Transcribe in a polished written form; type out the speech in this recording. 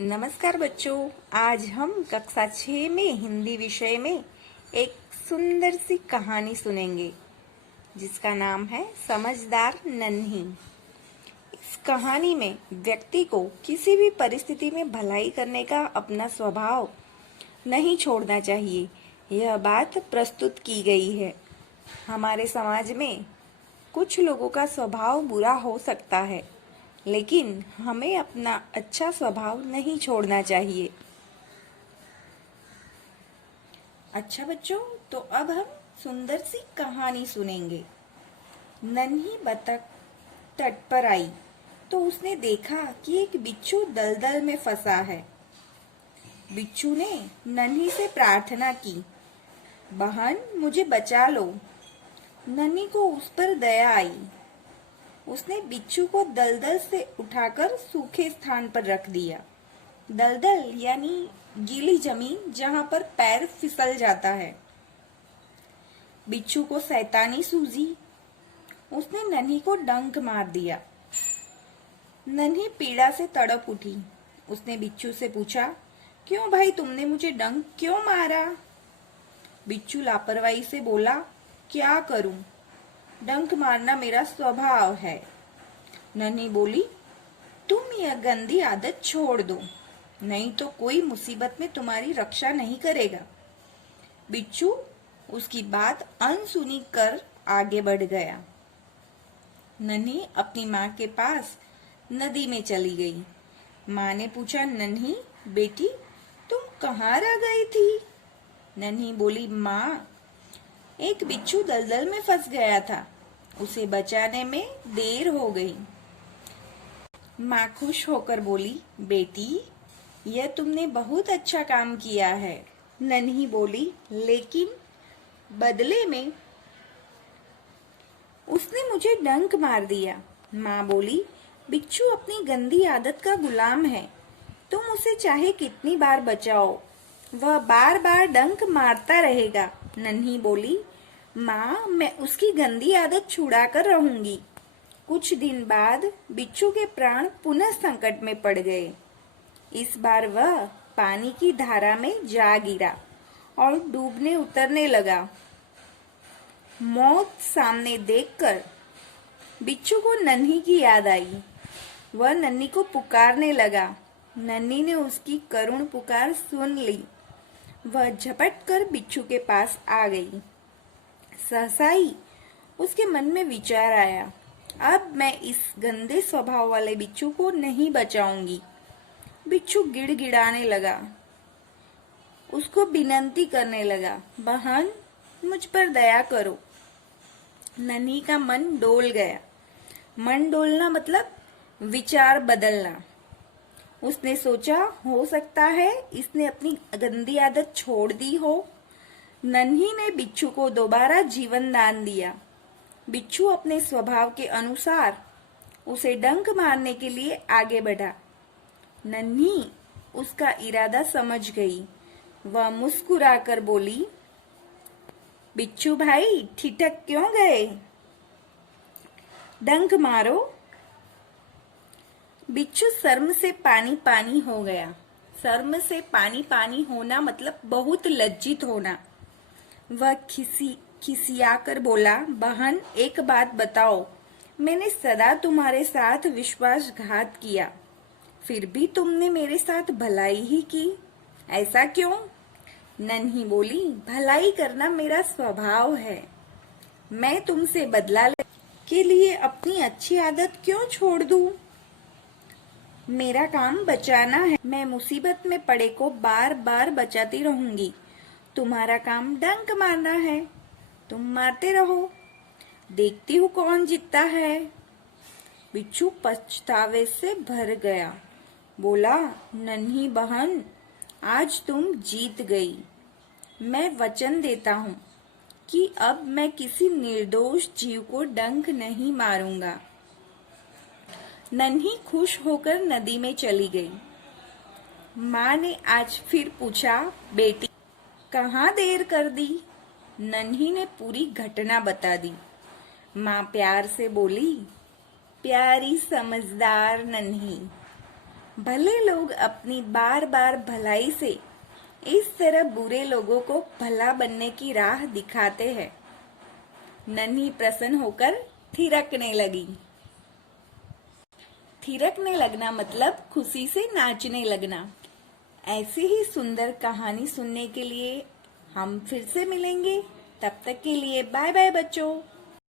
नमस्कार बच्चों। आज हम कक्षा 6 में हिंदी विषय में एक सुंदर सी कहानी सुनेंगे जिसका नाम है समझदार नन्ही। इस कहानी में व्यक्ति को किसी भी परिस्थिति में भलाई करने का अपना स्वभाव नहीं छोड़ना चाहिए। यह बात प्रस्तुत की गई है। हमारे समाज में कुछ लोगों का स्वभाव बुरा हो सकता है, लेकिन हमें अपना अच्छा स्वभाव नहीं छोड़ना चाहिए। अच्छा बच्चों, तो अब हम सुंदर सी कहानी सुनेंगे। नन्ही बतख तट पर आई तो उसने देखा कि एक बिच्छू दलदल में फंसा है। बिच्छू ने नन्ही से प्रार्थना की, बहन मुझे बचा लो। नन्ही को उस पर दया आई। उसने बिच्छू को दलदल से उठाकर सूखे स्थान पर रख दिया। दलदल यानी गीली जमीन जहां पर पैर फिसल जाता है। बिच्छू को शैतानी सूझी। उसने नन्ही को डंक मार दिया। नन्ही पीड़ा से तड़प उठी। उसने बिच्छू से पूछा, क्यों भाई तुमने मुझे डंक क्यों मारा? बिच्छू लापरवाही से बोला, क्या करूं, डंक मारना मेरा स्वभाव है। नन्ही बोली, तुम यह गंदी आदत छोड़ दो, नहीं तो कोई मुसीबत में तुम्हारी रक्षा नहीं करेगा। बिच्छू उसकी बात अनसुनी कर आगे बढ़ गया। नन्ही अपनी माँ के पास नदी में चली गई। माँ ने पूछा, नन्ही बेटी तुम कहाँ रह गई थी? नन्ही बोली, माँ एक बिच्छू दलदल में फंस गया था, उसे बचाने में देर हो गई। माँ खुश होकर बोली, बेटी यह तुमने बहुत अच्छा काम किया है। नन्ही बोली, लेकिन बदले में उसने मुझे डंक मार दिया। माँ बोली, बिच्छू अपनी गंदी आदत का गुलाम है, तुम उसे चाहे कितनी बार बचाओ, वह बार बार डंक मारता रहेगा। नन्ही बोली, माँ मैं उसकी गंदी आदत छुड़ा कर रहूंगी। कुछ दिन बाद बिच्छू के प्राण पुनः संकट में पड़ गए। इस बार वह पानी की धारा में जा गिरा और डूबने उतरने लगा। मौत सामने देखकर बिच्छू को नन्ही की याद आई। वह नन्ही को पुकारने लगा। नन्ही ने उसकी करुण पुकार सुन ली। वह झपट कर बिच्छू के पास आ गई। सहसा ही उसके मन में विचार आया, अब मैं इस गंदे स्वभाव वाले बिच्छू को नहीं बचाऊंगी। बिच्छू गिड़गिड़ाने लगा। उसको विनती करने लगा, बहन मुझ पर दया करो। नन्ही का मन डोल गया। मन डोलना मतलब विचार बदलना। उसने सोचा, हो सकता है इसने अपनी गंदी आदत छोड़ दी हो। नन्ही ने बिच्छू को दोबारा जीवन दान दिया। बिच्छू अपने स्वभाव के अनुसार उसे डंक मारने के लिए आगे बढ़ा। नन्ही उसका इरादा समझ गई। वह मुस्कुराकर बोली, बिच्छू भाई ठिठक क्यों गए, डंक मारो। बिच्छू शर्म से पानी पानी हो गया। शर्म से पानी पानी होना मतलब बहुत लज्जित होना। वह खिसियाकर बोला, बहन एक बात बताओ, मैंने सदा तुम्हारे साथ विश्वासघात किया, फिर भी तुमने मेरे साथ भलाई ही की, ऐसा क्यों? नन्ही बोली, भलाई करना मेरा स्वभाव है। मैं तुमसे बदला के लिए अपनी अच्छी आदत क्यों छोड़ दूं? मेरा काम बचाना है। मैं मुसीबत में पड़े को बार बार बचाती रहूंगी। तुम्हारा काम डंक मारना है, तुम मारते रहो, देखती हूँ कौन जीतता है। बिच्छू पछतावे से भर गया। बोला, नन्ही बहन आज तुम जीत गई। मैं वचन देता हूँ कि अब मैं किसी निर्दोष जीव को डंक नहीं मारूंगा। नन्ही खुश होकर नदी में चली गई। माँ ने आज फिर पूछा, बेटी कहाँ देर कर दी? नन्ही ने पूरी घटना बता दी। माँ प्यार से बोली, प्यारी समझदार नन्ही, भले लोग अपनी बार बार भलाई से इस तरह बुरे लोगों को भला बनने की राह दिखाते हैं। नन्ही प्रसन्न होकर थिरकने लगी। थिरकने लगना मतलब खुशी से नाचने लगना। ऐसी ही सुंदर कहानी सुनने के लिए हम फिर से मिलेंगे। तब तक के लिए बाय बाय बच्चों।